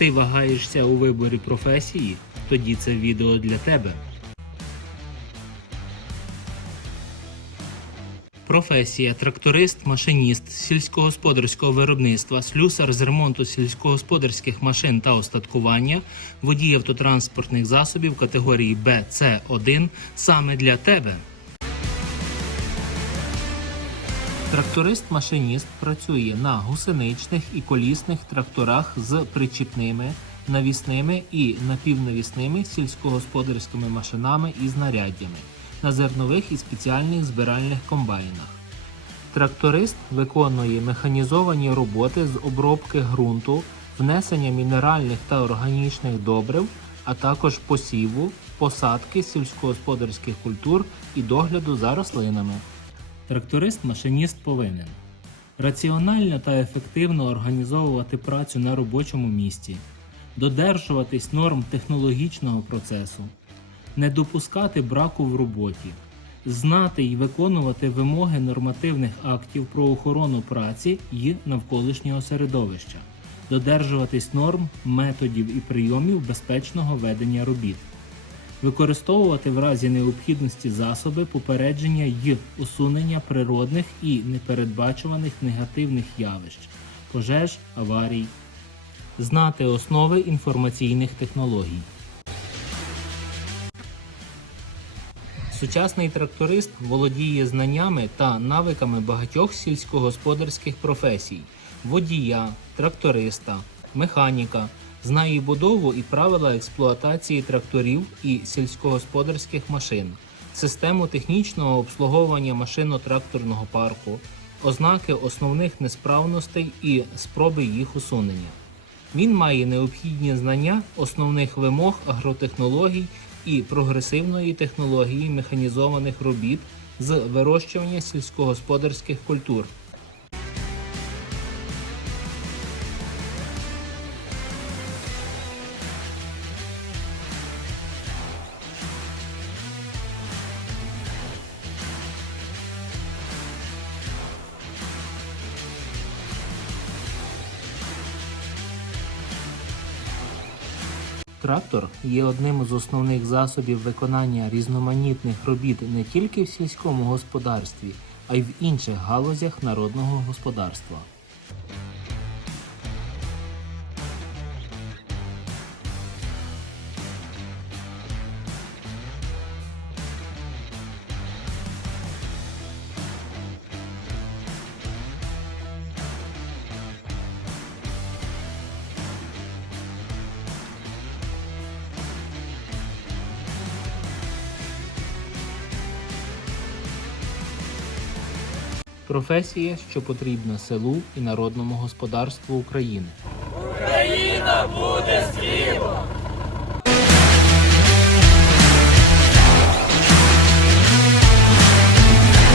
Ти вагаєшся у виборі професії? Тоді це відео для тебе. Професія тракторист, машиніст сільськогосподарського виробництва, слюсар з ремонту сільськогосподарських машин та остаткування, водій автотранспортних засобів категорії Б, С, 1 саме для тебе. Тракторист-машиніст працює на гусеничних і колісних тракторах з причіпними, навісними і напівнавісними сільськогосподарськими машинами і знаряддями на зернових і спеціальних збиральних комбайнах. Тракторист виконує механізовані роботи з обробки ґрунту, внесення мінеральних та органічних добрив, а також посіву, посадки сільськогосподарських культур і догляду за рослинами. Тракторист-машиніст повинен раціонально та ефективно організовувати працю на робочому місці, додержуватись норм технологічного процесу, не допускати браку в роботі, знати і виконувати вимоги нормативних актів про охорону праці і навколишнього середовища, додержуватись норм, методів і прийомів безпечного ведення робіт використовувати в разі необхідності засоби попередження й усунення природних і непередбачуваних негативних явищ, пожеж, аварій, знати основи інформаційних технологій. Сучасний тракторист володіє знаннями та навиками багатьох сільськогосподарських професій: водія, тракториста, механіка, знає будову і правила експлуатації тракторів і сільськогосподарських машин, систему технічного обслуговування машино-тракторного парку, ознаки основних несправностей і спроби їх усунення. Він має необхідні знання основних вимог агротехнологій і прогресивної технології механізованих робіт з вирощування сільськогосподарських культур. Трактор є одним з основних засобів виконання різноманітних робіт не тільки в сільському господарстві, а й в інших галузях народного господарства. Професія, що потрібна селу і народному господарству України. Україна буде світло!